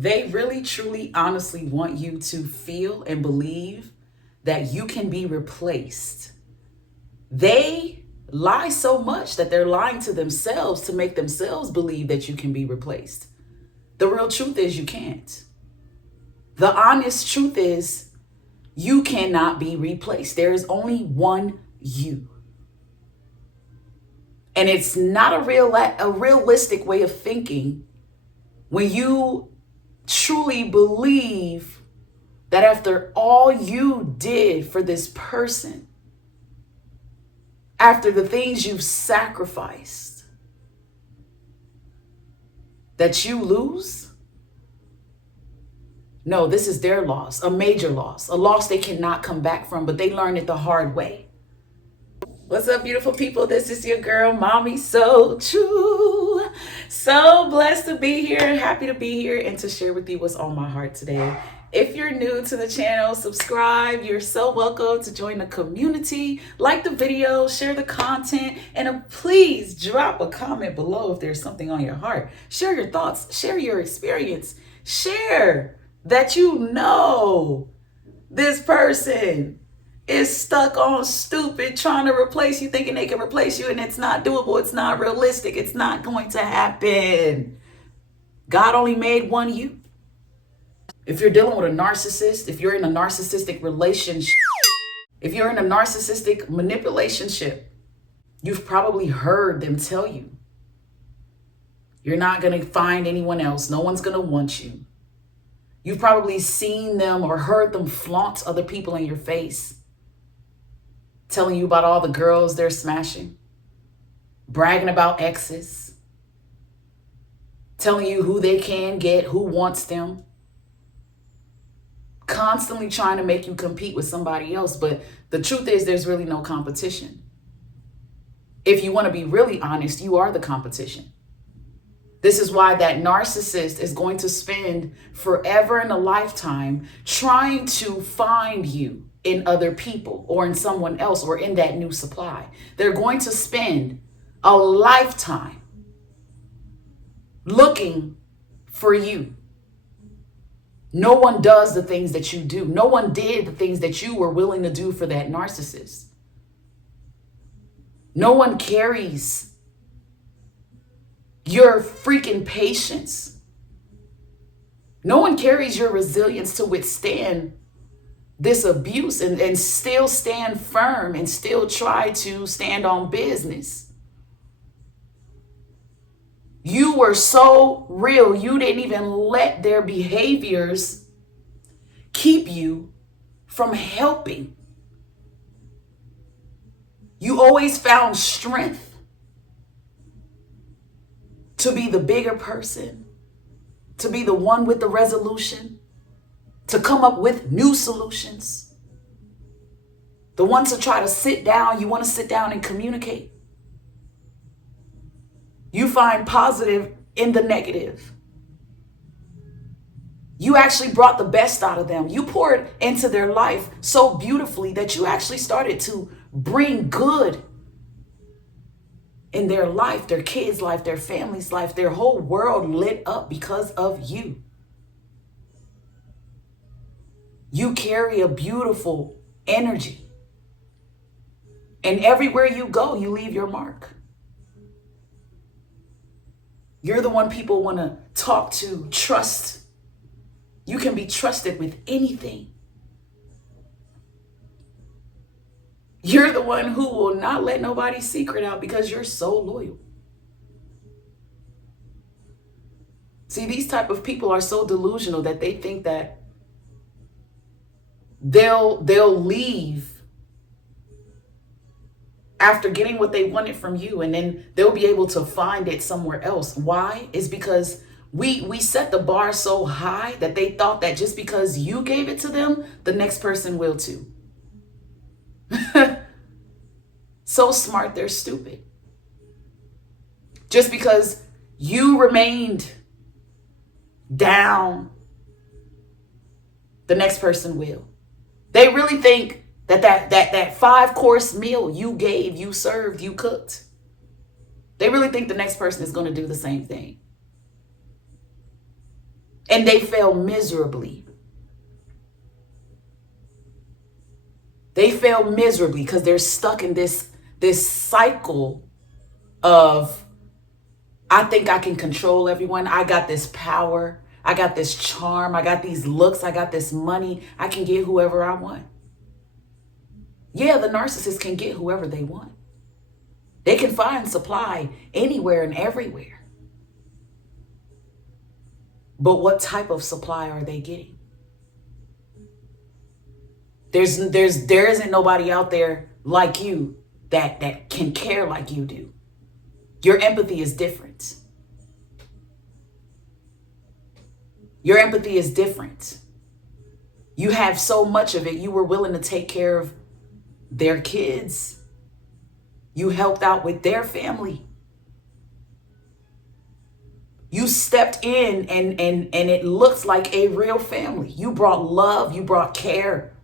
They really, truly, honestly want you to feel and believe that you can be replaced. They lie so much that they're lying to themselves to make themselves believe that you can be replaced. The real truth is you can't. The honest truth is you cannot be replaced. There is only one you. And it's not a realistic way of thinking when you truly believe that after all you did for this person, after the things you've sacrificed, that you lose? No, this is their loss, a major loss, a loss they cannot come back from, but they learned it the hard way. What's up, beautiful people? This is your girl, Mommy So True. So blessed to be here, happy to be here, and to share with you what's on my heart today. If you're new to the channel, subscribe. You're so welcome to join the community. Like the video, share the content, and please drop a comment below if there's something on your heart. Share your thoughts, share your experience, share that you know this person is stuck on stupid trying to replace you, thinking they can replace you, and it's not doable. It's not realistic. It's not going to happen. God only made one you. If you're dealing with a narcissist, if you're in a narcissistic relationship, if you're in a narcissistic manipulationship, you've probably heard them tell you, you're not going to find anyone else. No one's going to want you. You've probably seen them or heard them flaunt other people in your face, telling you about all the girls they're smashing, bragging about exes, telling you who they can get, who wants them, constantly trying to make you compete with somebody else. But the truth is there's really no competition. If you want to be really honest, you are the competition. This is why that narcissist is going to spend forever in a lifetime trying to find you in other people or in someone else or in that new supply. They're going to spend a lifetime looking for you. No one does the things that you do. No one did the things that you were willing to do for that narcissist. No one carries your freaking patience. No one carries your resilience to withstand this abuse and still stand firm and still try to stand on business. You were so real, you didn't even let their behaviors keep you from helping. You always found strength to be the bigger person, to be the one with the resolution, to come up with new solutions. The ones to try to sit down, you want to sit down and communicate. You find positive in the negative. You actually brought the best out of them. You poured into their life so beautifully that you actually started to bring good in their life, their kids' life, their family's life. Their whole world lit up because of you. You carry a beautiful energy. And everywhere you go, you leave your mark. You're the one people want to talk to, trust. You can be trusted with anything. You're the one who will not let nobody's secret out because you're so loyal. See, these type of people are so delusional that they think that they'll leave after getting what they wanted from you, and then they'll be able to find it somewhere else. Why? It's because we set the bar so high that they thought that just because you gave it to them, the next person will too. So smart, they're stupid. Just because you remained down, the next person will. They really think that 5-course meal you gave, you served, you cooked, they really think the next person is going to do the same thing. And they fail miserably. They fail miserably because they're stuck in this cycle of, I think I can control everyone. I got this power. I got this charm. I got these looks. I got this money. I can get whoever I want. Yeah, the narcissist can get whoever they want. They can find supply anywhere and everywhere. But what type of supply are they getting? There isn't nobody out there like you that can care like you do. Your empathy is different. Your empathy is different. You have so much of it. You were willing to take care of their kids. You helped out with their family. You stepped in and it looks like a real family. You brought love. You brought care.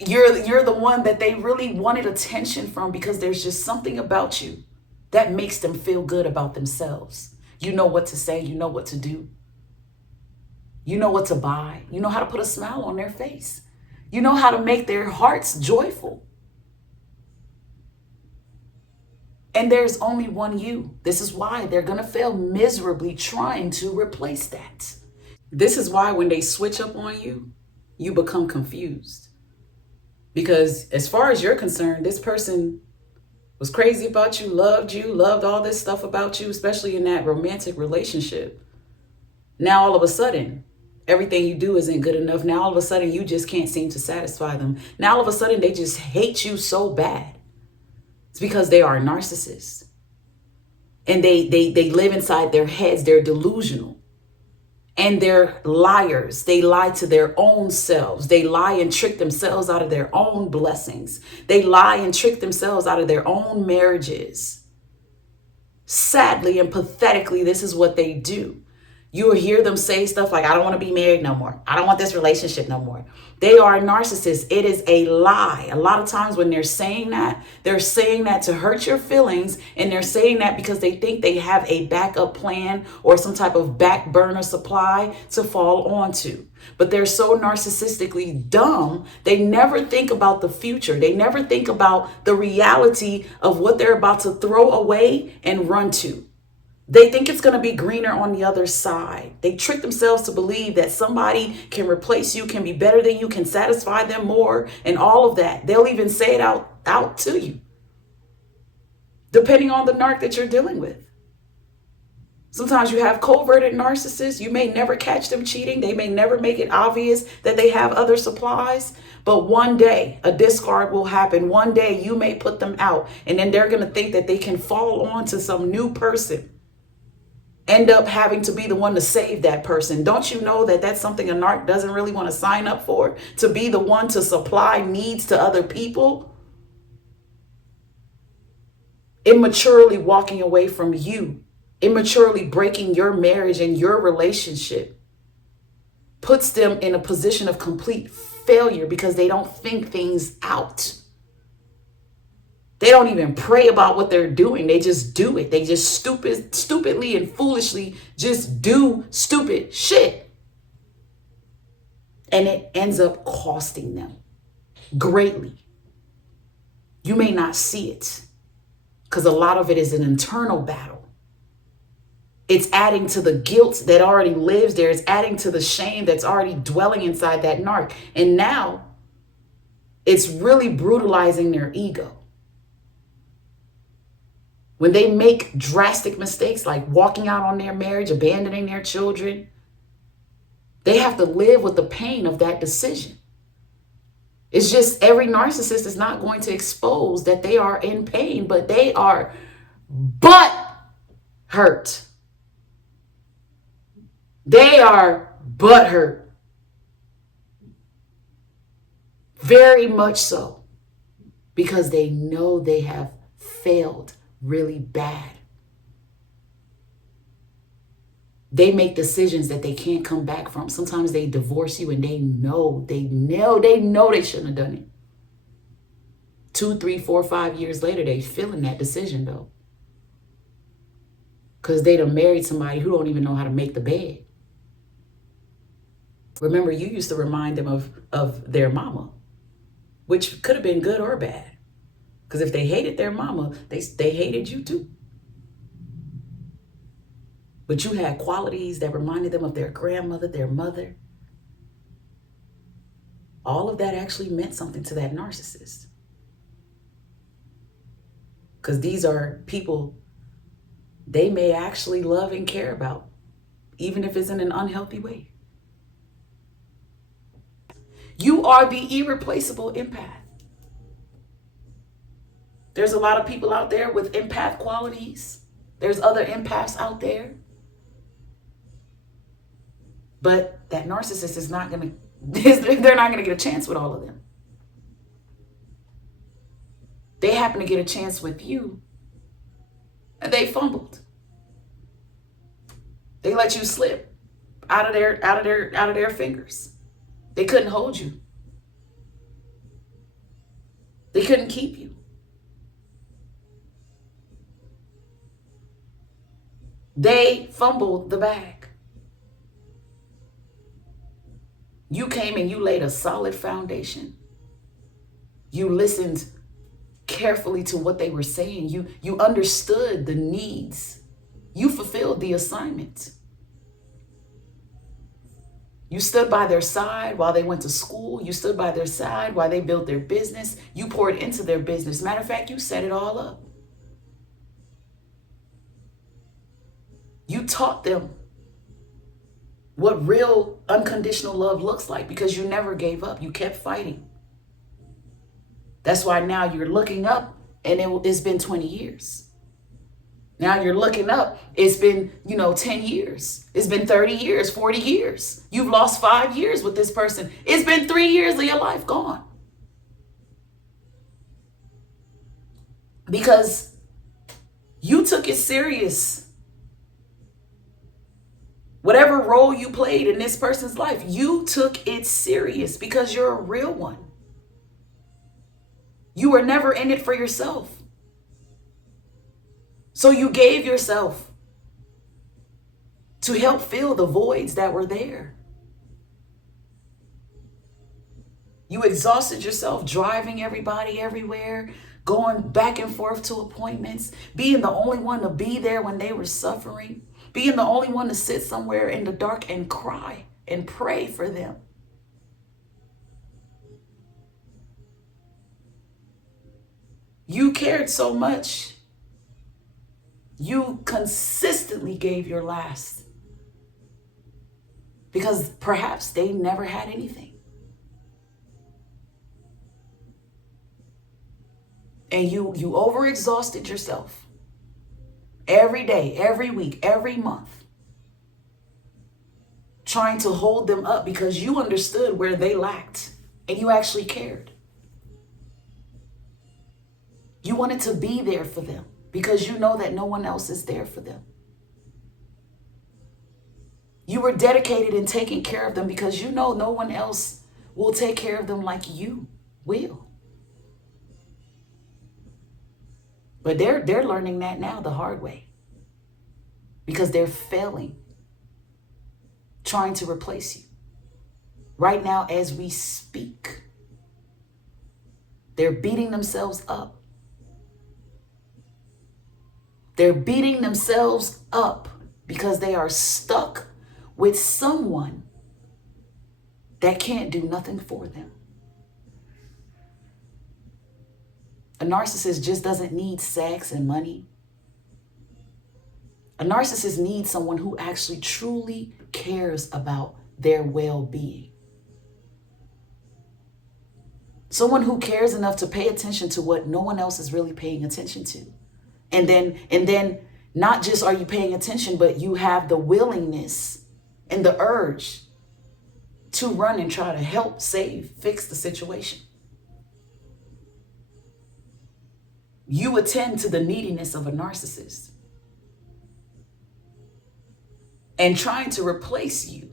You're the one that they really wanted attention from because there's just something about you that makes them feel good about themselves. You know what to say. You know what to do. You know what to buy. You know how to put a smile on their face. You know how to make their hearts joyful. And there's only one you. This is why they're going to fail miserably trying to replace that. This is why when they switch up on you, you become confused. Because as far as you're concerned, this person was crazy about you, loved all this stuff about you, especially in that romantic relationship. Now, all of a sudden, everything you do isn't good enough. Now, all of a sudden, you just can't seem to satisfy them. Now, all of a sudden, they just hate you so bad. It's because they are narcissists. And they live inside their heads. They're delusional. And they're liars. They lie to their own selves. They lie and trick themselves out of their own blessings. They lie and trick themselves out of their own marriages. Sadly and pathetically, this is what they do. You will hear them say stuff like, I don't want to be married no more. I don't want this relationship no more. They are narcissists. It is a lie. A lot of times when they're saying that to hurt your feelings. And they're saying that because they think they have a backup plan or some type of back burner supply to fall onto. But they're so narcissistically dumb, they never think about the future. They never think about the reality of what they're about to throw away and run to. They think it's going to be greener on the other side. They trick themselves to believe that somebody can replace you, can be better than you, can satisfy them more, and all of that. They'll even say it out to you, depending on the narc that you're dealing with. Sometimes you have coverted narcissists. You may never catch them cheating. They may never make it obvious that they have other supplies. But one day a discard will happen. One day you may put them out, and then they're going to think that they can fall on to some new person. End up having to be the one to save that person. Don't you know that that's something a narc doesn't really want to sign up for? To be the one to supply needs to other people? Immaturely walking away from you. Immaturely breaking your marriage and your relationship puts them in a position of complete failure because they don't think things out. They don't even pray about what they're doing. They just do it. They just stupidly and foolishly just do stupid shit. And it ends up costing them greatly. You may not see it because a lot of it is an internal battle. It's adding to the guilt that already lives there. It's adding to the shame that's already dwelling inside that narc. And now it's really brutalizing their ego. When they make drastic mistakes like walking out on their marriage, abandoning their children, they have to live with the pain of that decision. It's just every narcissist is not going to expose that they are in pain, but they are butt hurt. They are butt hurt. Very much so. Because they know they have failed really bad. They make decisions that they can't come back from. Sometimes they divorce you and they know they shouldn't have done it. 2, 3, 4, 5 years later, they feeling that decision though. because they done married somebody who don't even know how to make the bed. Remember, you used to remind them of their mama, which could have been good or bad. Because if they hated their mama, they hated you too. But you had qualities that reminded them of their grandmother, their mother. All of that actually meant something to that narcissist. Because these are people they may actually love and care about, even if it's in an unhealthy way. You are the irreplaceable empath. There's a lot of people out there with empath qualities. There's other empaths out there. But that narcissist is not going to, they're not going to get a chance with all of them. They happen to get a chance with you, and they fumbled. They let you slip out of their fingers. They couldn't hold you. They couldn't keep you. They fumbled the bag. You came and you laid a solid foundation. You listened carefully to what they were saying. You understood the needs. You fulfilled the assignment. You stood by their side while they went to school. You stood by their side while they built their business. You poured into their business. Matter of fact, you set it all up. You taught them what real unconditional love looks like because you never gave up. You kept fighting. That's why now you're looking up and it's been 20 years. Now you're looking up. It's been, 10 years. It's been 30 years, 40 years. You've lost 5 years with this person. It's been 3 years of your life gone. Because you took it serious. Whatever role you played in this person's life, you took it serious because you're a real one. You were never in it for yourself. So you gave yourself to help fill the voids that were there. You exhausted yourself driving everybody everywhere, going back and forth to appointments, being the only one to be there when they were suffering, being the only one to sit somewhere in the dark and cry and pray for them. You cared so much. You consistently gave your last because perhaps they never had anything. And you overexhausted yourself every day, every week, every month, trying to hold them up because you understood where they lacked and you actually cared. You wanted to be there for them because you know that no one else is there for them. You were dedicated in taking care of them because you know no one else will take care of them like you will. But they're learning that now the hard way because they're failing, trying to replace you. Right now, as we speak, they're beating themselves up. They're beating themselves up because they are stuck with someone that can't do nothing for them. A narcissist just doesn't need sex and money. A narcissist needs someone who actually truly cares about their well-being. Someone who cares enough to pay attention to what no one else is really paying attention to. And then not just are you paying attention, but you have the willingness and the urge to run and try to help, save, fix the situation. You attend to the neediness of a narcissist. And trying to replace you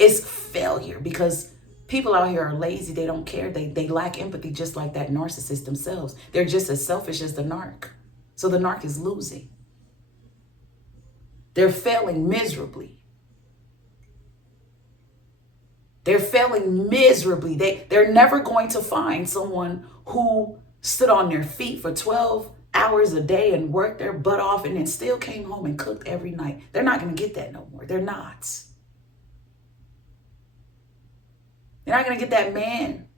is failure because people out here are lazy. They don't care. They lack empathy just like that narcissist themselves. They're just as selfish as the narc. So the narc is losing. They're failing miserably. They're failing miserably. They're never going to find someone who stood on their feet for 12 hours a day and worked their butt off and then still came home and cooked every night. They're not going to get that no more. They're not. They're not going to get that man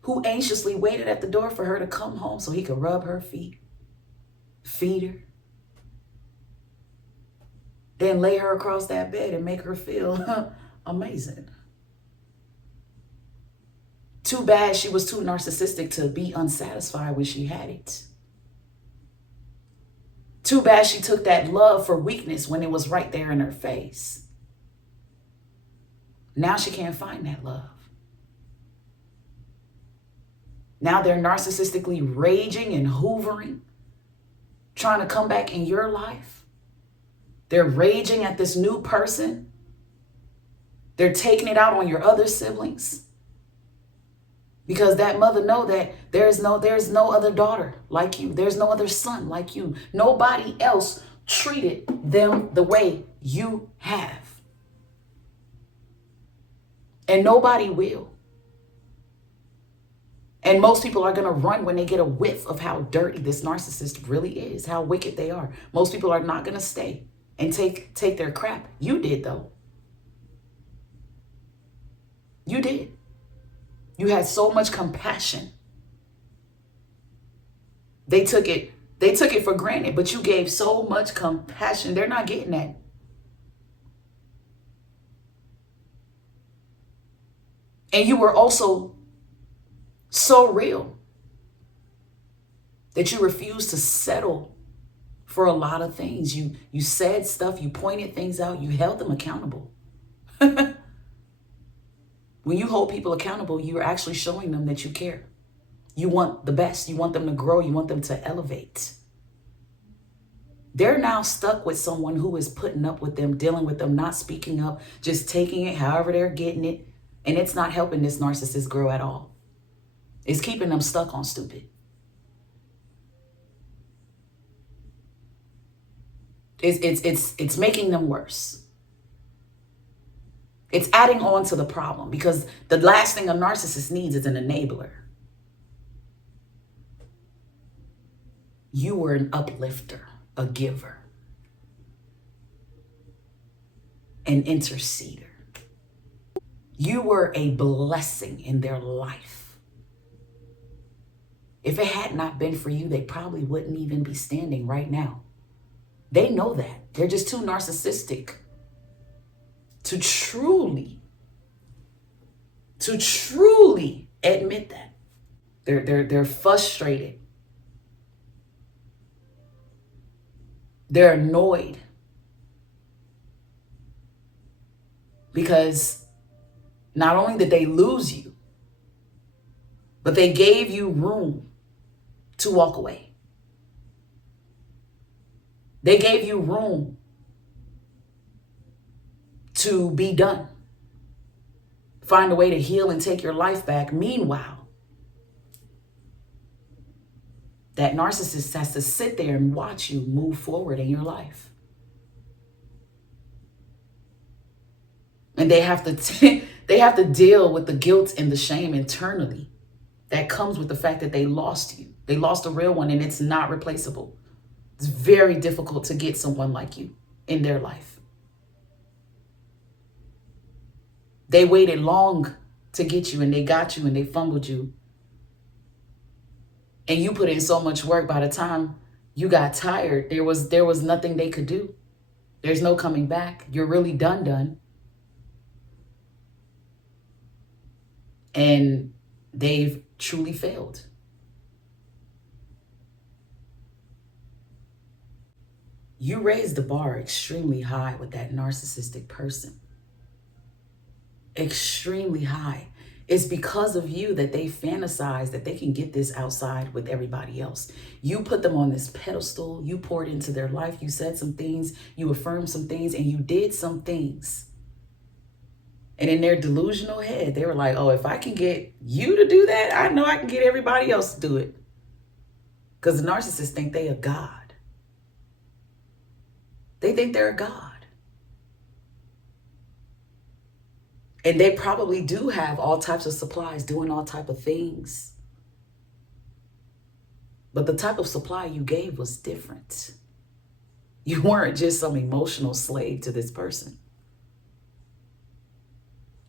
who anxiously waited at the door for her to come home so he could rub her feet, feed her, then lay her across that bed and make her feel amazing. Too bad she was too narcissistic to be unsatisfied when she had it. Too bad she took that love for weakness when it was right there in her face. Now she can't find that love. Now they're narcissistically raging and hoovering, trying to come back in your life. They're raging at this new person. They're taking it out on your other siblings. Because that mother know that there's no other daughter like you. There's no other son like you. Nobody else treated them the way you have. And nobody will. And most people are going to run when they get a whiff of how dirty this narcissist really is, how wicked they are. Most people are not going to stay and take their crap. You did, though. You did. You had so much compassion. They took it for granted, but you gave so much compassion. They're not getting that. And you were also so real that you refused to settle for a lot of things. You said stuff, you pointed things out, you held them accountable. When you hold people accountable, you're actually showing them that you care. You want the best. You want them to grow. You want them to elevate. They're now stuck with someone who is putting up with them, dealing with them, not speaking up, just taking it however they're getting it. And it's not helping this narcissist grow at all. It's keeping them stuck on stupid. It's making them worse. It's adding on to the problem, because the last thing a narcissist needs is an enabler. You were an uplifter, a giver, an interceder. You were a blessing in their life. If it had not been for you, they probably wouldn't even be standing right now. They know that. They're just too narcissistic to truly admit that. They're frustrated. They're annoyed because not only did they lose you, but they gave you room to walk away. They gave you room to be done. Find a way to heal and take your life back. Meanwhile, that narcissist has to sit there and watch you move forward in your life. And they have to deal with the guilt and the shame internally that comes with the fact that they lost you. They lost a real one, and it's not replaceable. It's very difficult to get someone like you in their life. They waited long to get you, and they got you, and they fumbled you. And you put in so much work. By the time you got tired, there was nothing they could do. There's no coming back. You're really done. And they've truly failed. You raised the bar extremely high with that narcissistic person. Extremely high. It's because of you that they fantasize that they can get this outside with everybody else. You put them on this pedestal. You poured into their life. You said some things. You affirmed some things, and you did some things. And in their delusional head, they were like, oh, if I can get you to do that, I know I can get everybody else to do it. Because the narcissists think they are God. They think they're a god. And they probably do have all types of supplies doing all type of things. But the type of supply you gave was different. You weren't just some emotional slave to this person.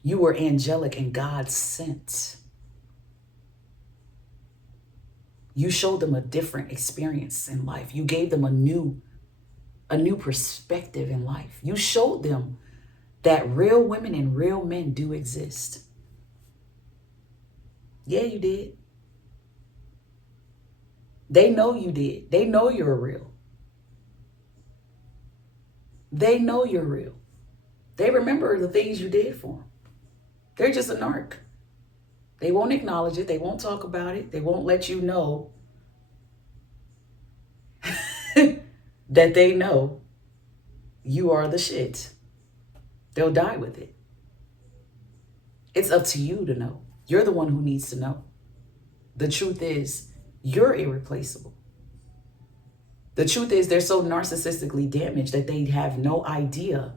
You were angelic and God sent. You showed them a different experience in life. You gave them a new perspective in life. You showed them that real women and real men do exist. Yeah, you did. They know you did. They know you're real. They know you're real. They remember the things you did for them. They're just a narc. They won't acknowledge it. They won't talk about it. They won't let you know that they know you are the shit. They'll die with it. It's up to you to know. You're the one who needs to know. The truth is, you're irreplaceable. The truth is, they're so narcissistically damaged that they have no idea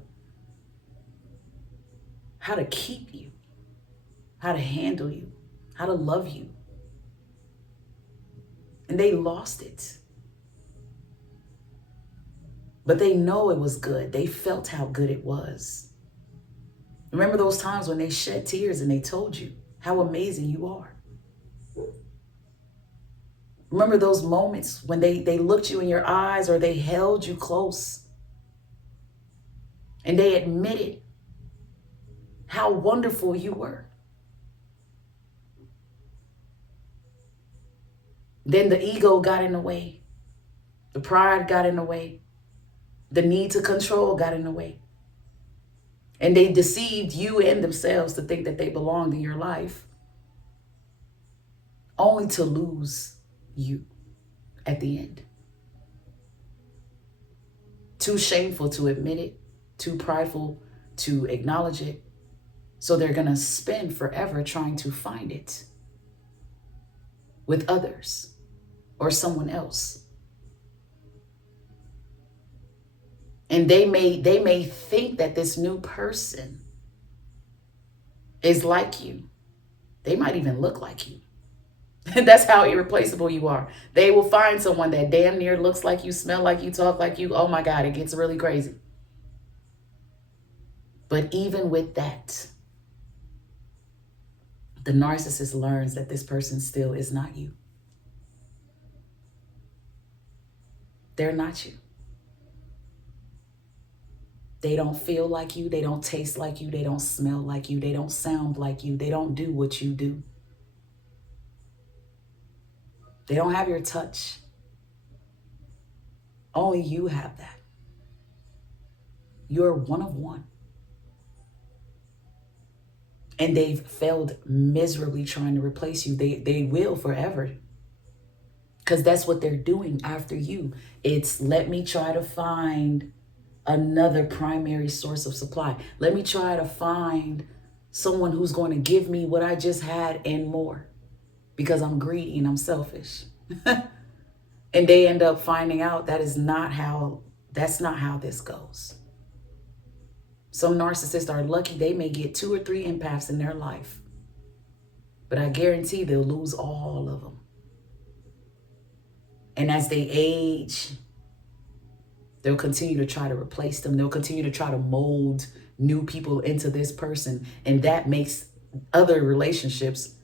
how to keep you, how to handle you, how to love you. And they lost it. But they know it was good. They felt how good it was. Remember those times when they shed tears and they told you how amazing you are. Remember those moments when they looked you in your eyes or they held you close and they admitted how wonderful you were. Then the ego got in the way. The pride got in the way. The need to control got in the way. And they deceived you and themselves to think that they belonged in your life, only to lose you at the end. Too shameful to admit it, too prideful to acknowledge it. So they're going to spend forever trying to find it with others or someone else. And they may think that this new person is like you. They might even look like you. And that's how irreplaceable you are. They will find someone that damn near looks like you, smell like you, talk like you. Oh my God, it gets really crazy. But even with that, the narcissist learns that this person still is not you. They're not you. They don't feel like you. They don't taste like you. They don't smell like you. They don't sound like you. They don't do what you do. They don't have your touch. Only you have that. You're one of one. And they've failed miserably trying to replace you. They will forever. Because that's what they're doing after you. It's let me try to find another primary source of supply. Let me try to find someone who's going to give me what I just had and more, because I'm greedy and I'm selfish. And they end up finding out that's not how this goes. Some narcissists are lucky. They may get 2 or 3 empaths in their life, but I guarantee they'll lose all of them. And as they age, they'll continue to try to replace them. They'll continue to try to mold new people into this person. And that makes other relationships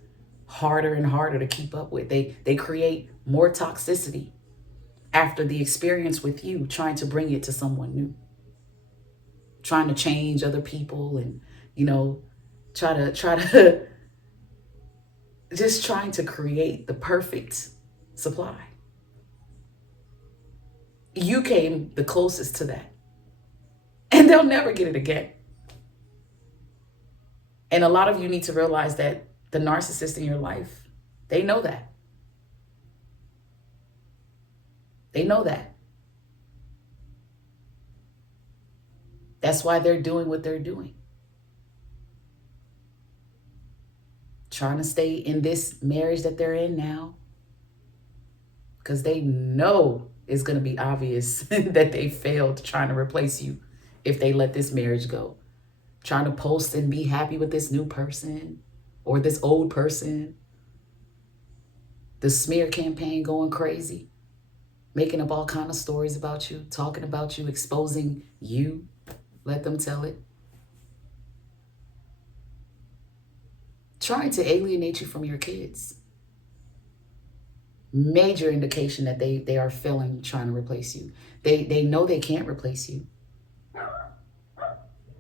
harder and harder to keep up with. They create more toxicity after the experience with you, trying to bring it to someone new. Trying to change other people and, try to just trying to create the perfect supply. You came the closest to that. And they'll never get it again. And a lot of you need to realize that the narcissist in your life, they know that. They know that. That's why they're doing what they're doing. Trying to stay in this marriage that they're in now. Because they know it's going to be obvious that they failed trying to replace you if they let this marriage go. Trying to post and be happy with this new person or this old person. The smear campaign going crazy. Making up all kind of stories about you, talking about you, exposing you. Let them tell it. Trying to alienate you from your kids. Major indication that they are failing trying to replace you. They know they can't replace you.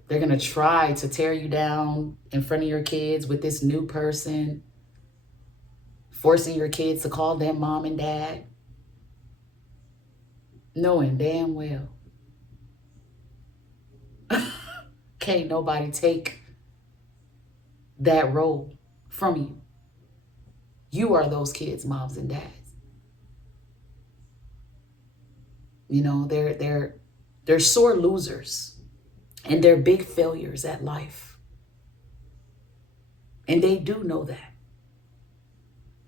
They're going to try to tear you down in front of your kids with this new person, forcing your kids to call them mom and dad, knowing damn well can't nobody take that role from you. You are those kids' moms and dads. You know, they're sore losers and they're big failures at life. And they do know that.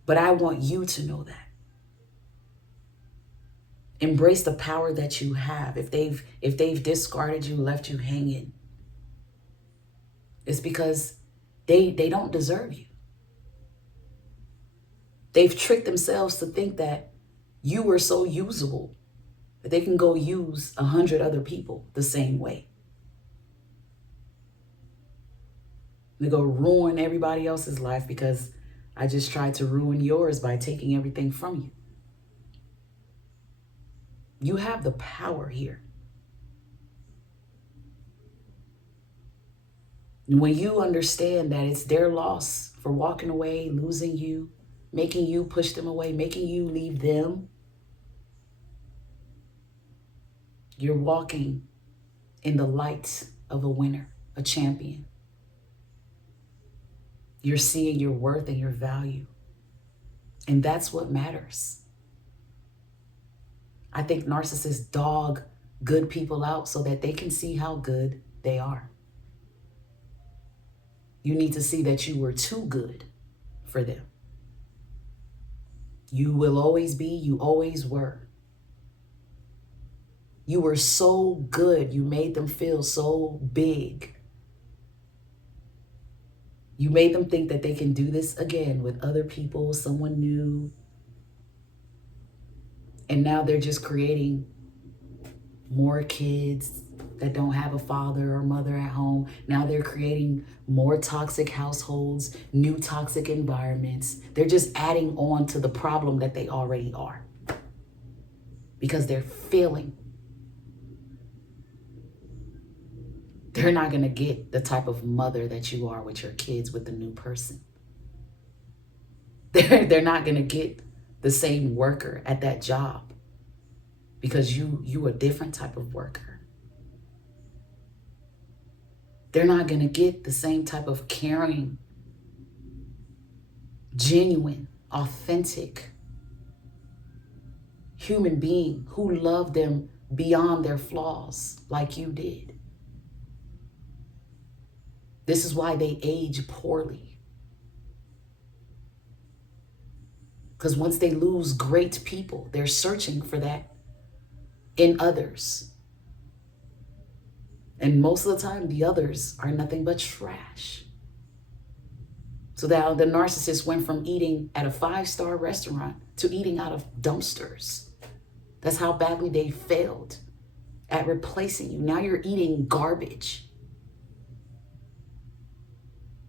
But I want you to know that. Embrace the power that you have. If they've discarded you, left you hanging, it's because they don't deserve you. They've tricked themselves to think that you were so usable that they can go use 100 other people the same way. They go ruin everybody else's life because I just tried to ruin yours by taking everything from you. You have the power here. And when you understand that it's their loss for walking away, losing you, making you push them away, making you leave them, you're walking in the light of a winner, a champion. You're seeing your worth and your value. And that's what matters. I think narcissists dog good people out so that they can see how good they are. You need to see that you were too good for them. You will always be, you always were. You were so good, you made them feel so big. You made them think that they can do this again with other people, someone new. And now they're just creating more kids that don't have a father or mother at home. Now they're creating more toxic households, new toxic environments. They're just adding on to the problem that they already are because they're failing. They're not going to get the type of mother that you are with your kids with the new person. They're not going to get the same worker at that job because you a different type of worker. They're not going to get the same type of caring, genuine, authentic human being who loved them beyond their flaws like you did. This is why they age poorly. Because once they lose great people, they're searching for that in others. And most of the time, the others are nothing but trash. So now the narcissist went from eating at a 5-star restaurant to eating out of dumpsters. That's how badly they failed at replacing you. Now you're eating garbage.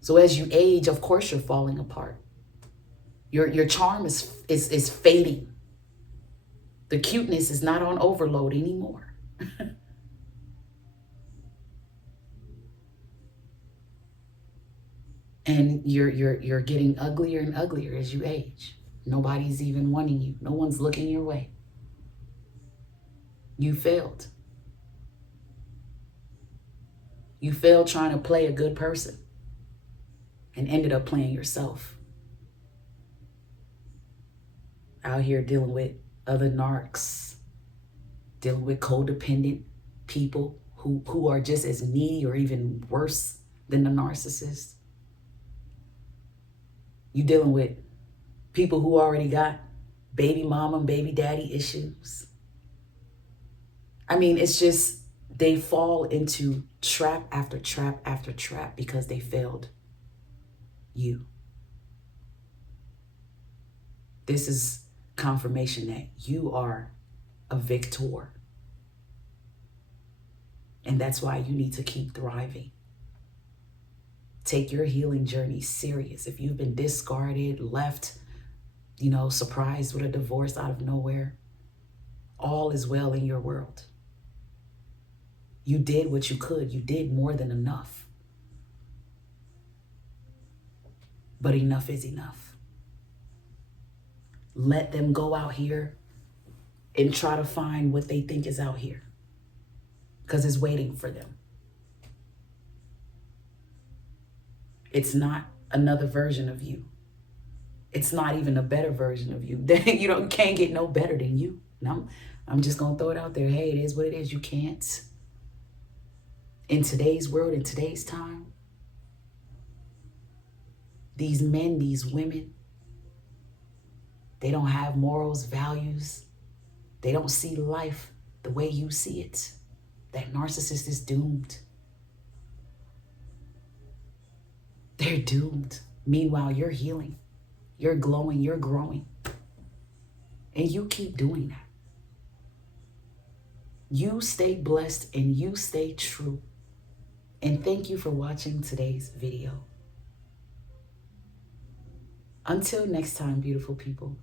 So as you age, of course, you're falling apart. Your charm is fading. The cuteness is not on overload anymore. And you're getting uglier and uglier as you age. Nobody's even wanting you. No one's looking your way. You failed. You failed trying to play a good person and ended up playing yourself. Out here dealing with other narcs, dealing with codependent people who are just as needy or even worse than the narcissist. You dealing with people who already got baby mama and baby daddy issues. I mean, it's just they fall into trap after trap after trap because they failed you. This is confirmation that you are a victor. And that's why you need to keep thriving. Take your healing journey serious. If you've been discarded, left, surprised with a divorce out of nowhere, all is well in your world. You did what you could. You did more than enough. But enough is enough. Let them go out here and try to find what they think is out here, because it's waiting for them. It's not another version of you. It's not even a better version of you. You can't get no better than you. And I'm just going to throw it out there. Hey, it is what it is. You can't. In today's world, in today's time, these men, these women, they don't have morals, values. They don't see life the way you see it. That narcissist is doomed. They're doomed. Meanwhile, you're healing. You're glowing. You're growing. And you keep doing that. You stay blessed and you stay true. And thank you for watching today's video. Until next time, beautiful people.